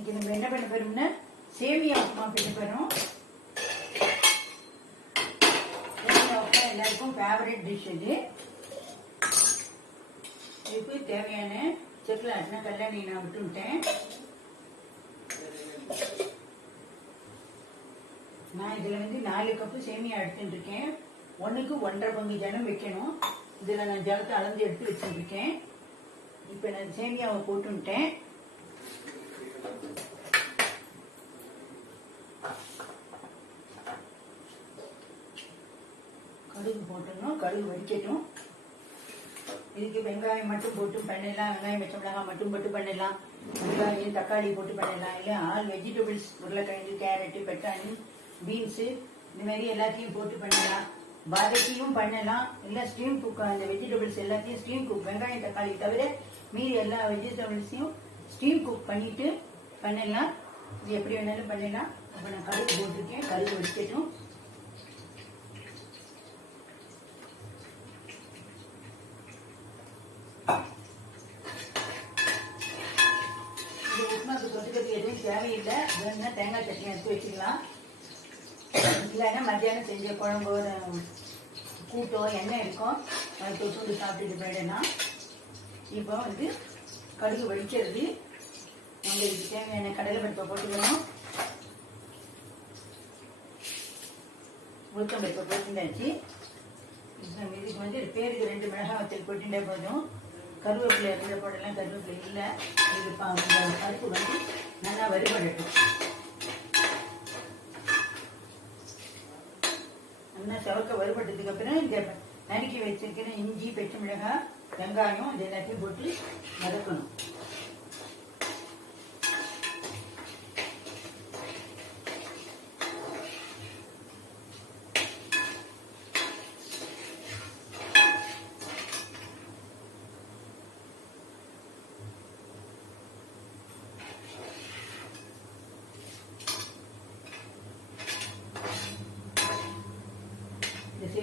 இன்னைக்கு நம்ம என்ன பண்ண போறோம்னா சேமியா உப்புமா பண்ண போறோம். சேமியா உப்புமா எல்லாருக்கும் ஃபேவரட் டிஷ் இது. இதுக்கு தேவையான செக்கில் ஆட்டின கல்லெண்ணெய் நான் விட்டுவிட்டேன் நான் இதில் வந்து நாலு கப்பு சேமியா எடுத்துட்டு இருக்கேன். ஒன்றுக்கு ஒன்றரை பங்கு ஜனம் வைக்கணும். இதில் நான் ஜலத்தை அளந்து எடுத்து வச்சுருக்கேன். இப்போ நான் சேமியாவை போட்டுவிட்டேன் கடுகு போட்டுடணும் கடுகு வடிக்கட்டும். இதுக்கு வெங்காயம் மட்டும் போட்டு பண்ணலாம் வெங்காயம் பச்சை மிளகாய் மட்டும் போட்டு பண்ணலாம் வெங்காயம் தக்காளி போட்டு பண்ணலாம் இல்லை ஆல் வெஜிடபிள்ஸ் உருளைக்கிழங்கு கேரட்டு பெட்டாணி பீன்ஸு இந்த மாதிரி எல்லாத்தையும் போட்டு பண்ணிடலாம். வதக்கியும் பண்ணலாம். இல்லை ஸ்டீம் குக் அந்த வெஜிடபிள்ஸ் எல்லாத்தையும் ஸ்டீம் குக் வெங்காயம் தக்காளி தவிர மீதி எல்லா வெஜிடபிள்ஸையும் ஸ்டீம் குக் பண்ணிட்டு பண்ணிடலாம். இது எப்படி வேணாலும் பண்ணலாம் அப்போ நான் கழுவு போட்டிருக்கேன். கழுவு வடிக்கட்டும் இந்த உப்புமாக்கு தொட்டுக்கிறதுக்கு எதுவும் தேவையில்லை. வேணும்னா தேங்காய் சட்னி எடுத்து வச்சுக்கலாம். இல்லைன்னா மத்தியானம் செஞ்ச குழம்பு கூட்டோ எண்ணெய் இருக்கும். அது தொட்டு சாப்பிட்டுட்டு போயிடலாம். இப்போ வந்து கடுகு வடிக்கிறது. உங்களுக்கு தேவையான கடலை பருப்பை போட்டுக்கணும். உளுத்தம் பருப்பை போட்டுட்டாச்சு இதுக்கு வந்து பேருக்கு ரெண்டு மிளகாய் வத்தல் போட்டுட்டே போதும். கருவேப்பிலை இருந்த போடலாம். கருவேப்பிலை இல்லை. இது பருப்பு வந்து நல்லா வறுபடட்டும். நல்லா செவக்க வறுபட்டதுக்கு அப்புறம் இந்த நறுக்கி வச்சிருக்கிற இஞ்சி பச்சை மிளகாய் வெங்காயம் இது எல்லாத்தையும் போட்டு வதக்கணும்.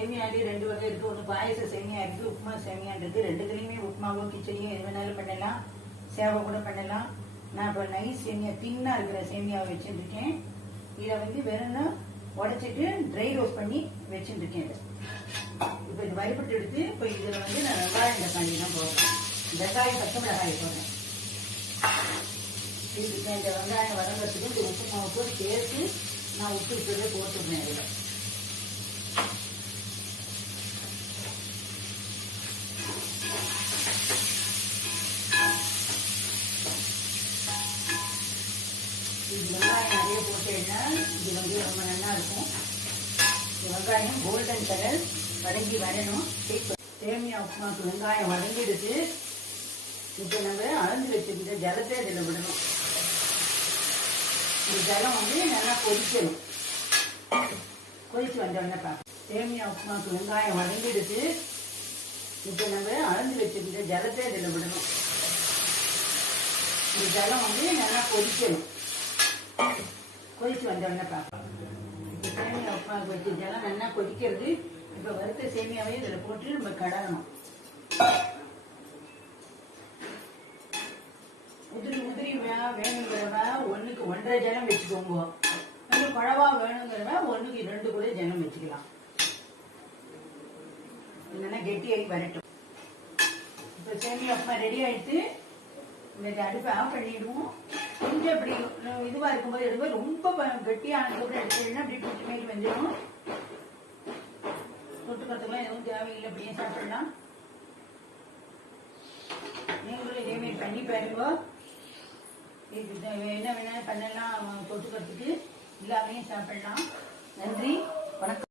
இந்த ரெண்டு வகை இருக்கு. ஒன்று பாயச சேமியா இருக்கு உப்புமா சேமியா இருக்கு ரெண்டுத்துலையுமே உப்புமாவும் கிச்சடியும் எது வேணாலும் பண்ணலாம். சேவை கூட பண்ணலாம். நான் இப்போ நைஸ் சேமியா தின்னா இருக்கிற சேமியாவை வச்சுருக்கேன் இதை வந்து வெறும்னா உடச்சிட்டு ட்ரை ரோஸ் பண்ணி வச்சுருக்கேன் இதை. இப்போ இது வறுபட்டு எடுத்து இப்போ இதில் வந்து நான் வெங்காயம் தக்காளி தான் போடுறேன். வெங்காயம் பச்சை மிளகாய் போடுறேன். இதுக்கு இந்த வெங்காயம் வதங்கிறதுக்கு இந்த உப்பு மாவு சேர்த்து நான் உப்பு இப்போதே போட்டுருந்தேன் இதில் இது வந்து ரொம்ப நல்லா இருக்கும். வெங்காயம் கோல்டன் கலர் வதங்கி வரணும். சேமியா உப்புமாக்கு வெங்காயம் வதங்கிடுச்சு. இப்போ நம்ம அரைஞ்சி வச்சுக்கிட்ட ஜலத்தை இதில் விடணும். இந்த ஜலம் வந்து நல்லா கொதிக்கணும். கொதிச்சு வந்தோடனே பார்க்க சேமியா உப்புமாக்கு வெங்காயம் வதங்கிடுச்சு. இப்போ நம்ம அரைஞ்சி வச்சுக்கிட்ட ஜலத்தை இதில் விடணும். இந்த ஜலம் வந்து நல்லா கொதிக்கணும். கொதிச்சு வந்தவொடனே பார்க்கலாம் இப்போ சேமியா உப்புமாவுக்கு வச்ச நல்லா கொதிக்கிறது. இப்போ வறுத்த சேமியாவையும் இதில் போட்டு நம்ம கடலணும். உதிரி உதிரி வேணுங்கிறவ ஒன்றுக்கு ஒன்றரை ஜனம் வச்சுக்கோங்க. கொஞ்சம் குழவா வேணுங்கிறவ ஒன்றுக்கு ரெண்டு கூட ஜனம் வச்சுக்கலாம். இல்லைன்னா கெட்டியாகி வரட்டும். இப்போ சேமியா உப்புமா ரெடி ஆகிட்டு இந்த அடுப்பை ஆஃப் பண்ணிடுவோம். கொஞ்சம் இப்படி இதுவாக இருக்கும்போது எடுக்கும்போது ரொம்ப ப- கெட்டியானதுக்கப்புறம் எடுத்துட்டீங்கன்னா அப்படி பிடிச்சி மாரி வந்துடும் தொட்டுக்கிறதுக்குலாம் எதுவும் தேவையில்லை. அப்படியே சாப்பிடலாம். நீங்களும் இதே மாதிரி பண்ணி பாருங்க. என்ன வேணாலும் பண்ணலாம் தொட்டுக்கிறதுக்கு. எல்லாமே சாப்பிடலாம். நன்றி. வணக்கம்.